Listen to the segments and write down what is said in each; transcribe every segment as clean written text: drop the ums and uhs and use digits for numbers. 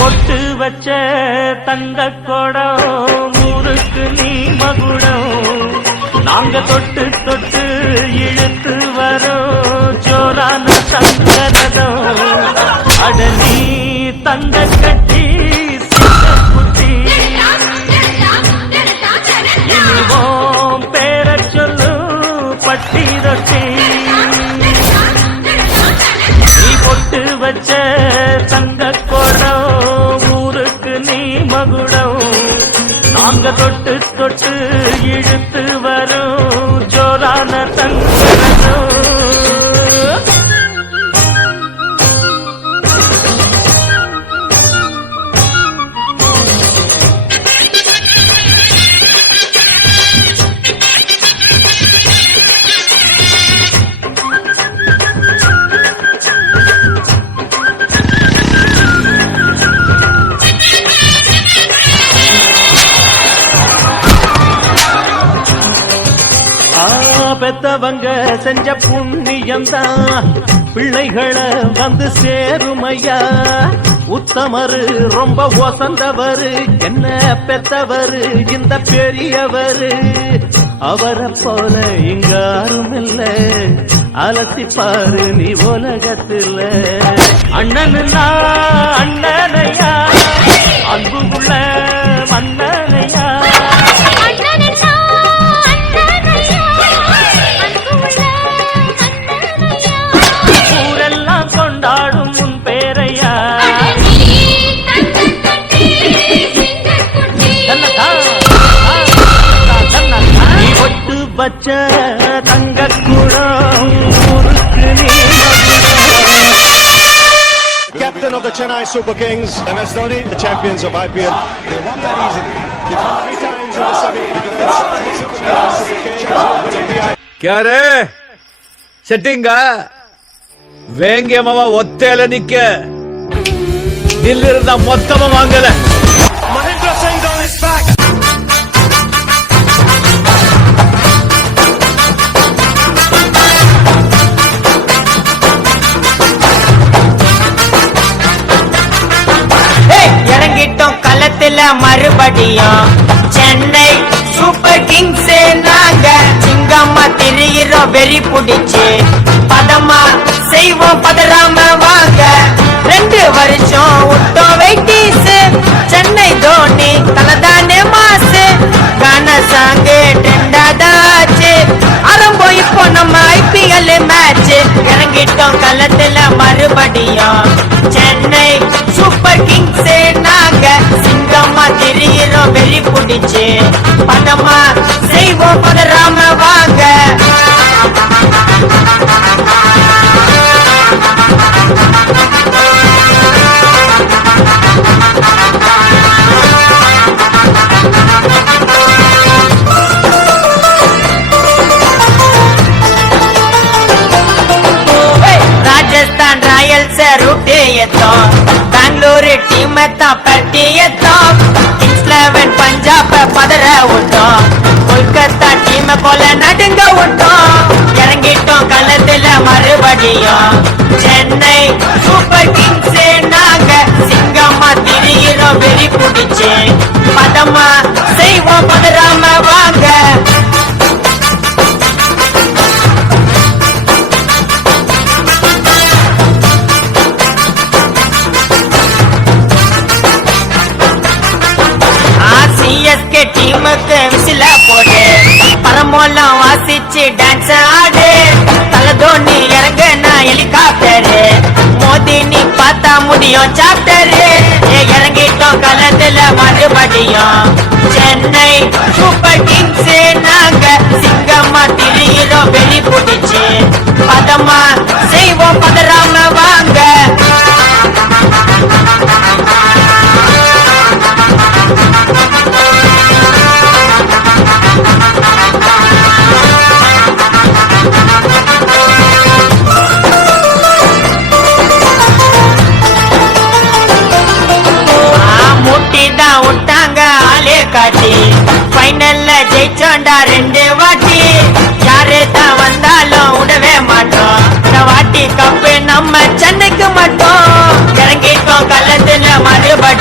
பொட்டு வச்ச தங்க கொடம் ஊருக்கு நீ மகுடம் நாங்க தொட்டு தொட்டு இழுத்து வரோம் ஜோரான சங்கரதம் அட நீ தங்க கட்டி குட்டி இனிவோம் பேர சொல்லு பட்டி ரொட்டி நீ பொட்டு வச்ச தங்க கொடம் ஊருக்கு நீ மகுடம் நாங்க தொட்டு தொட்டு இழுத்து வரும் ஜோரான தங்கரதம் பெத்தவங்க செஞ்ச புண்ணியம்தான் பிள்ளைகளை வந்து சேருமையா உத்தமரு ரொம்ப ஒசந்தவரு என்ன பெத்தவரு இந்த பெரியவரு அவரை போல இங்க யாரும் இல்ல அலசிப்பாரு நீ உலகத்துல அண்ணனுன்னா அண்ணனையா அன்பு உள்ள மன்னனையா கொண்டாடும் உன் பேரையா நீ ஒட்டு வச்ச தங்க குடம் ஊருக்கு நீ Captain of the Chennai Super Kings, MS Dhoni, the champions of IPL. They won that easily. They won 3 times in the semi. क्या रे செட்டிங்கா வேங்கியமாவா ஒத்தையில நிக்க தில்லிருந்தா மொத்தமா வாங்கல Mahendra Singh Dhoni is back. இறங்கிட்டோம் களத்துல மறுபடியும் சென்னை சூப்பர் கிங்ஸ் நாங்க சிங்கம்மா திரியிறோம் வெறி புடிச்சு பதமா செய்வோம் பதறாம வாங்க 2 வருஷம் விட்டோம் வெயிட்டீஸ் சென்னை தோனி தலதானே மாசு கான சாங்கு ட்ரெண்டாதாச்சு ஆரம்பம் இப்போ நம்ம ஐபிஎல் மேட்ச் இறங்கிட்டோம் களத்துல மறுபடியும் சென்னை சூப்பர் கிங்ஸ் நாங்க சிங்கம்மா திரியிறோம் வெறி புடிச்சு பதமா செய்வோம் பதறாம வாங்க ராஜஸ்தான் ராயல்ஸ் ரூட் ஏத்தோம் பெங்களூரு டீம் பட்டி ஏத்தோம் கிங்ஸ் 11 பஞ்சாப் பதற விட்டோம் கொல்கத்தா டீம் போல நடுங்க விட்டோம் இறங்கிட்டோம் களத்துல மறுபடியும் சென்னை சூப்பர் கிங்ஸ் நாங்க சிங்கம்மா திரியிறோம் வெறி புடிச்சு பதமா செய்வோம் பதறாம வாங்க சிஎஸ்கே டீமுக்கு விசில போடு பரமோலாம் வாசிச்சு டான்ஸ் ஆடு தலதோனி இறங்க நான் ஹெலிகாப்டரு மோதி நீ பார்த்தா முடியும் சாப்டரு இறங்கிட்டோம் களத்துல மறுபடியும் சென்னை சூப்பர் கிங்ஸ் நாங்க சிங்கம்மா திரியிறோம் வெளி புடிச்சு பதமா செய்வோம் பதறாம வாங்க காட்டி ஃபைனல்ல ஜெயிச்சோண்டா 2 வாட்டி யாரு தான் வந்தாலும் விடவே மாட்டோம் இந்த வாட்டி கப்பு நம்ம சென்னைக்கு மட்டும் இறங்கிட்டோம் களத்துல மறுபடி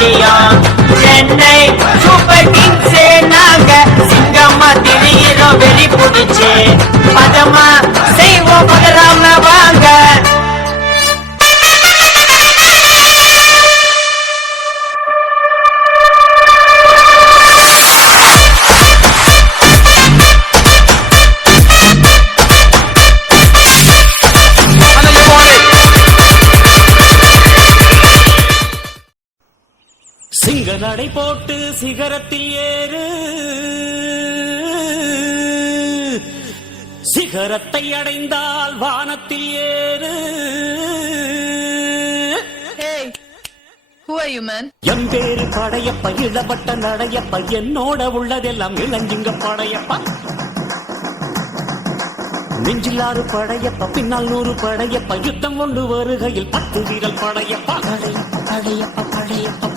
சிங்க நடை போட்டு சிகரத்தில் ஏறு, சிகரத்தை அடைந்தால் வானத்தில் ஏறு. Hey, who are you, man? என் பேரு படையப்ப, இளவட்ட நடையப்ப, என்னோட உள்ளதெல்லாம் இளஞ்சிங்க படையப்பா. நெஞ்சிலாறு படையப்ப, பின்னால் 100 படையப்ப, யுத்தம் கொண்டு வருகையில் 10 வீரல் படையப்பா. படையப்ப படையப்ப படையப்ப,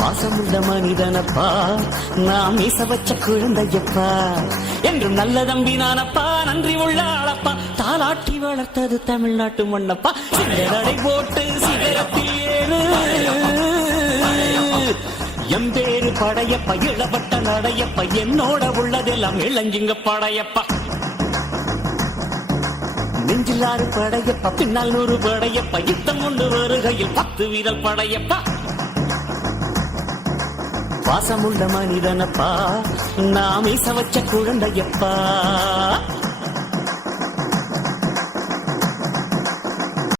பாசமுள்ள மனிதனப்பா, நான் மீச வச்ச குழந்தையப்பா, என்றும் நல்ல தம்பி நானப்பா, நன்றி உள்ள ஆளப்பா, தாலாட்டி வளர்த்தது தமிழ்நாட்டு மண்ணப்பா. சிங்கடை போட்டு சிகரத்தில் ஏறு, எம்பேரு படையப்ப, இளவட்ட நடையப்ப, என்னோட உள்ளதெல்லாம் இளஞ்சிங்க படையப்பா. நெஞ்சிலாறு படையப்ப, பின்னால் 100 படையப்ப, யுத்தம் கொண்டு வருகையில் 10 வீரல் படையப்பா. பாசமுள்ள மனிதனப்பா, நான் மீச வச்ச குழந்தையப்பா.